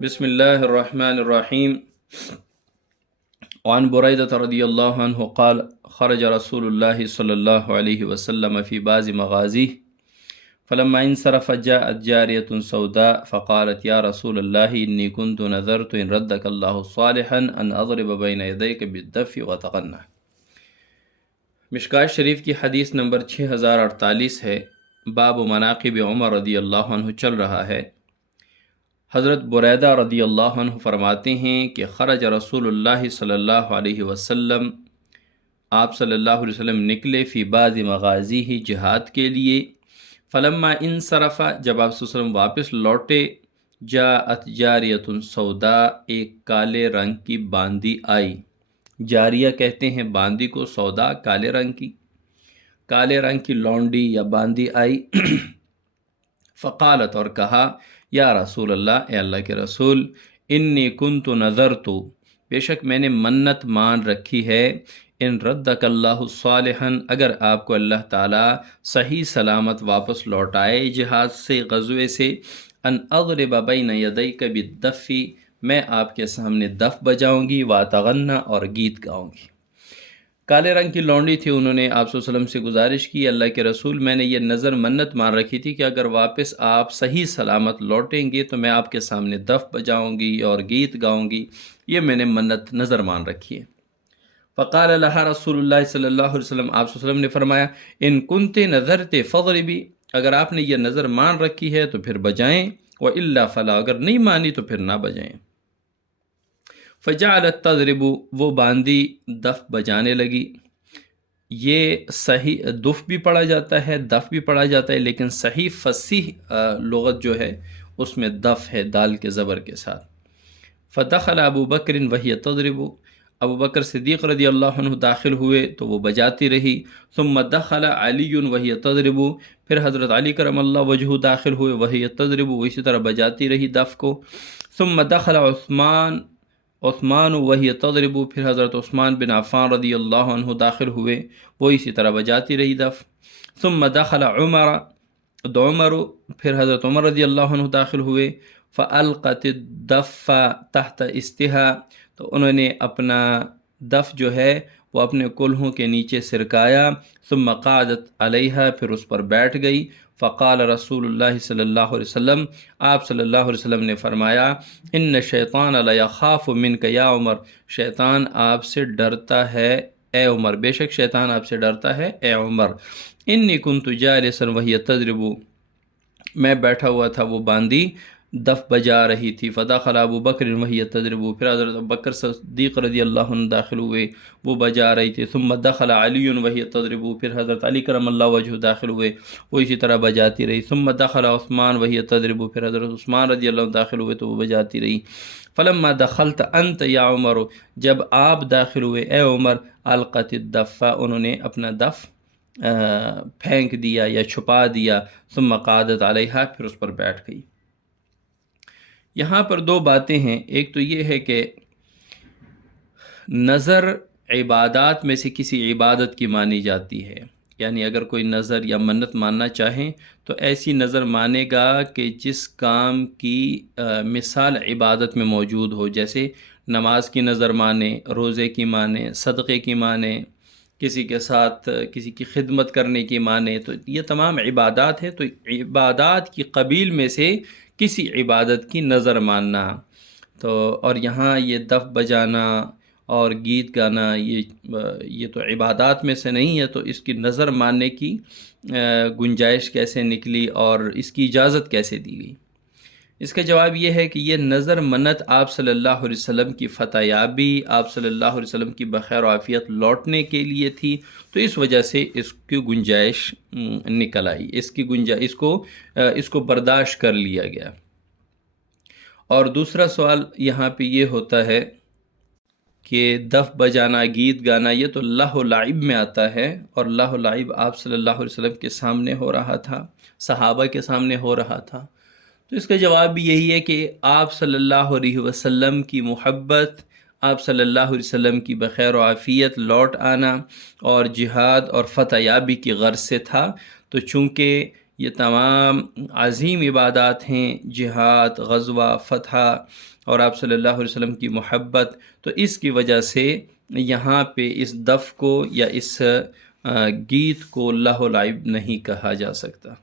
بسم اللہ الرحمن الرحیم وعن بريدة رضی اللہ عنہ قال خرج رسول اللہ صلی اللہ علیہ وسلم فی بعض مغازیہ فلما انصرف جاءت جاریة سوداء فقالت یا رسول اللہ انی كنت نذرت ان ردک اللہ صالحا ان اضرب بین یدیک بالدف وتغنى۔ مشکوٰۃ شریف کی حدیث نمبر 6048 ہے۔ باب مناقب عمر رضی اللہ عنہ چل رہا ہے۔ حضرت بریدہ رضی اللہ عنہ فرماتے ہیں کہ خرج رسول اللہ صلی اللہ علیہ وسلم، آپ صلی اللہ علیہ وسلم نکلے فی بعض مغازی جہاد کے لیے، فلما انصرف، جب آپ صلی اللہ علیہ وسلم واپس لوٹے، جاءت جاریۃ سوداء، ایک کالے رنگ کی باندی آئی۔ جاریہ کہتے ہیں باندی کو، سودا کالے رنگ کی لونڈی یا باندی آئی۔ فقالت، اور کہا، یا رسول اللہ، اے اللہ کے رسول، انی کنت نذرت، بے شک میں نے منت مان رکھی ہے، ان ردک اللہ صالحا، اگر آپ کو اللہ تعالیٰ صحیح سلامت واپس لوٹائے جہاد سے، غزوے سے، ان اضرب بین یدیک بالدف، میں آپ کے سامنے دف بجاؤں گی، واتغنی، اور گیت گاؤں گی۔ کالے رنگ کی لونڈی تھی، انہوں نے آپ صلی اللہ علیہ وسلم سے گزارش کی، اللہ کے رسول، میں نے یہ نظر منت مان رکھی تھی کہ اگر واپس آپ صحیح سلامت لوٹیں گے تو میں آپ کے سامنے دف بجاؤں گی اور گیت گاؤں گی، یہ میں نے منت نظر مان رکھی ہے۔ فقال لها رسول اللہ صلی اللہ علیہ وسلم، آپ صلی اللہ علیہ وسلم نے فرمایا، ان کنت نذرت فضربی، اگر آپ نے یہ نظر مان رکھی ہے تو پھر بجائیں، والا فلا، اگر نہیں مانی تو پھر نہ بجائیں۔ فجعلت تضرب، وہ باندی دف بجانے لگی۔ یہ صحیح دف بھی پڑھا جاتا ہے، دف بھی پڑھا جاتا ہے، لیکن صحیح فصیح لغت جو ہے اس میں دف ہے، دال کے زبر کے ساتھ۔ فدخل ابو بکر وہی تضرب، ابو بکر صدیق رضی اللہ عنہ داخل ہوئے تو وہ بجاتی رہی۔ ثم دخل علی وہی تضرب، پھر حضرت علی کرم اللہ وجہہ داخل ہوئے، وہی تضرب، وہ اسی طرح بجاتی رہی دف کو۔ ثم دخل عثمان وہی تضرب، پھر حضرت عثمان بن عفان رضی اللہ عنہ داخل ہوئے، وہ اسی طرح بجاتی رہی دف۔ ثم دخل عمر، پھر حضرت عمر رضی اللہ عنہ داخل ہوئے، فالقت الدف تحت استہا، تو انہوں نے اپنا دف جو ہے وہ اپنے کلہوں کے نیچے سرکایا۔ ثم قعدت علیہا، پھر اس پر بیٹھ گئی۔ فقال رسول اللہ صلی اللہ علیہ وسلم، آپ صلی اللہ علیہ وسلم نے فرمایا، ان الشیطان لیخاف منک یا عمر، شیطان آپ سے ڈرتا ہے اے عمر، بے شک شیطان آپ سے ڈرتا ہے اے عمر۔ انی کنت جالسا وہی تضرب، میں بیٹھا ہوا تھا، وہ باندی دف بجا رہی تھی۔ فدخل ابو بکر وہی تضرب، پھر حضرت بکر صدیق رضی اللہ عنہ داخل ہوئے، وہ بجا رہی تھی۔ ثم دخل علی وہی تضرب، پھر حضرت علی کرم اللہ وجہہ داخل ہوئے، وہ اسی طرح بجاتی رہی۔ ثم دخل عثمان وہی تضرب، پھر حضرت عثمان رضی اللہ عنہ داخل ہوئے تو وہ بجاتی رہی۔ فلما دخلت انت یا عمر، جب آپ داخل ہوئے اے عمر، القت الدف، انہوں نے اپنا دف پھینک دیا یا چھپا دیا۔ ثم قعدت علیہا، پھر اس پر بیٹھ گئی۔ یہاں پر دو باتیں ہیں، ایک تو یہ ہے کہ نظر عبادات میں سے کسی عبادت کی مانی جاتی ہے، یعنی اگر کوئی نظر یا منت ماننا چاہیں تو ایسی نظر مانے گا کہ جس کام کی مثال عبادت میں موجود ہو، جیسے نماز کی نظر مانے، روزے کی مانے، صدقے کی مانے، کسی کے ساتھ کسی کی خدمت کرنے کی مانے، تو یہ تمام عبادات ہیں۔ تو عبادات کی قبیل میں سے کسی عبادت کی نظر ماننا، تو اور یہاں یہ دف بجانا اور گیت گانا یہ تو عبادات میں سے نہیں ہے، تو اس کی نظر ماننے کی گنجائش کیسے نکلی اور اس کی اجازت کیسے دی گئی؟ اس کا جواب یہ ہے کہ یہ نظر منت آپ صلی اللہ علیہ وسلم کی فتح یابی، آپ صلی اللہ علیہ وسلم کی بخیر و عافیت لوٹنے کے لیے تھی، تو اس وجہ سے اس کی گنجائش نکل آئی، اس کو برداشت کر لیا گیا۔ اور دوسرا سوال یہاں پہ یہ ہوتا ہے کہ دف بجانا، گیت گانا، یہ تو لہو و لعب میں آتا ہے، اور لہو و لعب آپ صلی اللہ علیہ وسلم کے سامنے ہو رہا تھا، صحابہ کے سامنے ہو رہا تھا۔ تو اس کا جواب بھی یہی ہے کہ آپ صلی اللہ علیہ وسلم کی محبت، آپ صلی اللہ علیہ وسلم کی بخیر و عافیت لوٹ آنا اور جہاد اور فتح یابی کی غرض سے تھا، تو چونکہ یہ تمام عظیم عبادات ہیں، جہاد، غزوہ، فتح اور آپ صلی اللہ علیہ وسلم کی محبت، تو اس کی وجہ سے یہاں پہ اس دف کو یا اس گیت کو لہو و لعب نہیں کہا جا سکتا۔